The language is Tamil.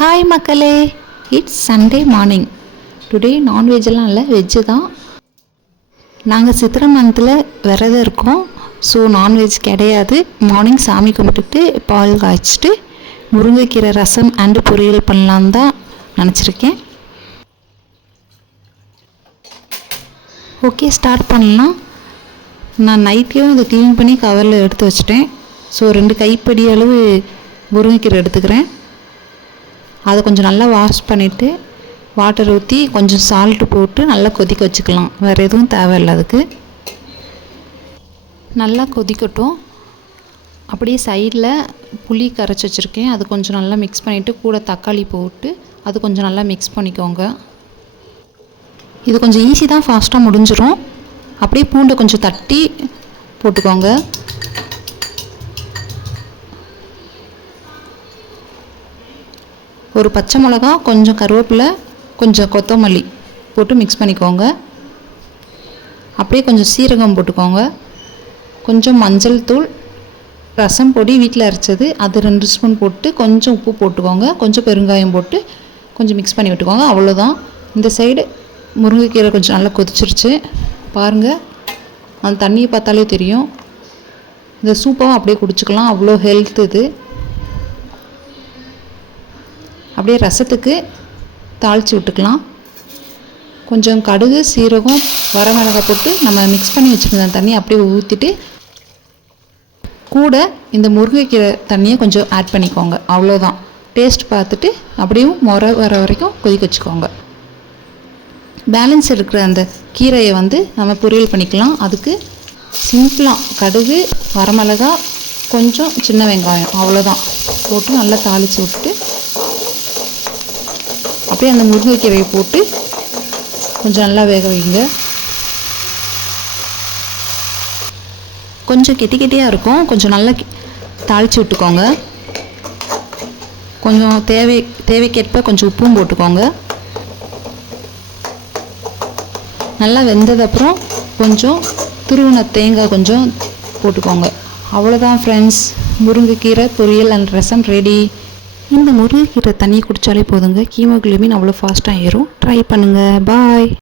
ஹாய் மக்களே, இட்ஸ் சண்டே மார்னிங். டுடே நான்வெஜ்ஜெல்லாம் இல்லை, வெஜ்ஜு தான். நாங்கள் சித்திரை மந்த்தில் விரதம் இருக்கோம். ஸோ நான்வெஜ் கிடையாது. மார்னிங் சாமி கும்பிட்டுட்டு பால் காய்ச்சிட்டு முருங்கைக்கீரை ரசம் அண்டு பொரியல் பண்ணலான்னு தான் நினச்சிருக்கேன். ஓகே, ஸ்டார்ட் பண்ணலாம். நான் நைட்லேயும் இதை க்ளீன் பண்ணி கவரில் எடுத்து வச்சுட்டேன். ஸோ 2 கைப்பிடி அளவு முருங்கைக்கீரை எடுத்துக்கிறேன். அதை கொஞ்சம் நல்லா வாஷ் பண்ணிவிட்டு வாட்டர் ஊற்றி கொஞ்சம் சால்ட்டு போட்டு நல்லா கொதிக்க வச்சுக்கலாம். வேறு எதுவும் தேவையில்லை. அதுக்கு நல்லா கொதிக்கட்டும். அப்படியே சைடில் புளி கரைச்சி வச்சுருக்கேன். அது கொஞ்சம் நல்லா மிக்ஸ் பண்ணிவிட்டு கூட தக்காளி போட்டு அது கொஞ்சம் நல்லா மிக்ஸ் பண்ணிக்கோங்க. இது கொஞ்சம் ஈஸி தான், ஃபாஸ்ட்டாக முடிஞ்சிடும். அப்படியே பூண்டை கொஞ்சம் தட்டி போட்டுக்கோங்க. ஒரு பச்சை மிளகா, கொஞ்சம் கருவேப்பிலை, கொஞ்சம் கொத்தமல்லி போட்டு மிக்ஸ் பண்ணிக்கோங்க. அப்படியே கொஞ்சம் சீரகம் போட்டுக்கோங்க. கொஞ்சம் மஞ்சள் தூள், ரசம் பொடி வீட்டில் அரைச்சது அது 2 ஸ்பூன் போட்டு கொஞ்சம் உப்பு போட்டுக்கோங்க. கொஞ்சம் பெருங்காயம் போட்டு கொஞ்சம் மிக்ஸ் பண்ணி விட்டுக்கோங்க. அவ்வளோதான். இந்த சைடு முருங்கைக்கீரை கொஞ்சம் நல்லா கொதிச்சிருச்சு பாருங்கள். அந்த தண்ணியை பார்த்தாலே தெரியும். இந்த சூப்பாகவும் அப்படியே குடிச்சிக்கலாம், அவ்வளோ ஹெல்த் இது. அப்படியே ரசத்துக்கு தாளித்து விட்டுக்கலாம். கொஞ்சம் கடுகு, சீரகம், வரமிளகாய் போட்டு நம்ம மிக்ஸ் பண்ணி வச்சுருந்த தண்ணியை அப்படியே ஊற்றிட்டு கூட இந்த முருங்கைக்கீரை தண்ணியை கொஞ்சம் ஆட் பண்ணிக்கோங்க. அவ்வளோதான். டேஸ்ட் பார்த்துட்டு அப்படியும் முறை வர வரைக்கும் கொதிக்க வச்சுக்கோங்க. பேலன்ஸ் இருக்கிற அந்த கீரையை நம்ம பொரியல் பண்ணிக்கலாம். அதுக்கு சிம்பிளாக கடுகு, வரமிளகாய், கொஞ்சம் சின்ன வெங்காயம் அவ்வளோதான் போட்டு நல்லா தாளித்து விட்டுட்டு அப்படியே அந்த முருங்கைக்கீரையை போட்டு கொஞ்சம் நல்லா வேக வைங்க. கொஞ்சம் கெட்டியாக இருக்கும். கொஞ்சம் நல்லா தாளித்து விட்டுக்கோங்க. கொஞ்சம் தேவைக்கேற்ப கொஞ்சம் உப்பும் போட்டுக்கோங்க. நல்லா வெந்ததப்புறம் கொஞ்சம் துருவின தேங்காய் கொஞ்சம் போட்டுக்கோங்க. அவ்வளோதான் ஃப்ரெண்ட்ஸ், முருங்கைக்கீரை பொரியல் அண்ட் ரசம் ரெடி. இந்த முருங்கைக்கீரை தண்ணி குடித்தாலே போதுங்க, ஹீமோகுளோபின் அவ்வளோ ஃபாஸ்ட்டாக ஏறும். ட்ரை பண்ணுங்கள். பாய்.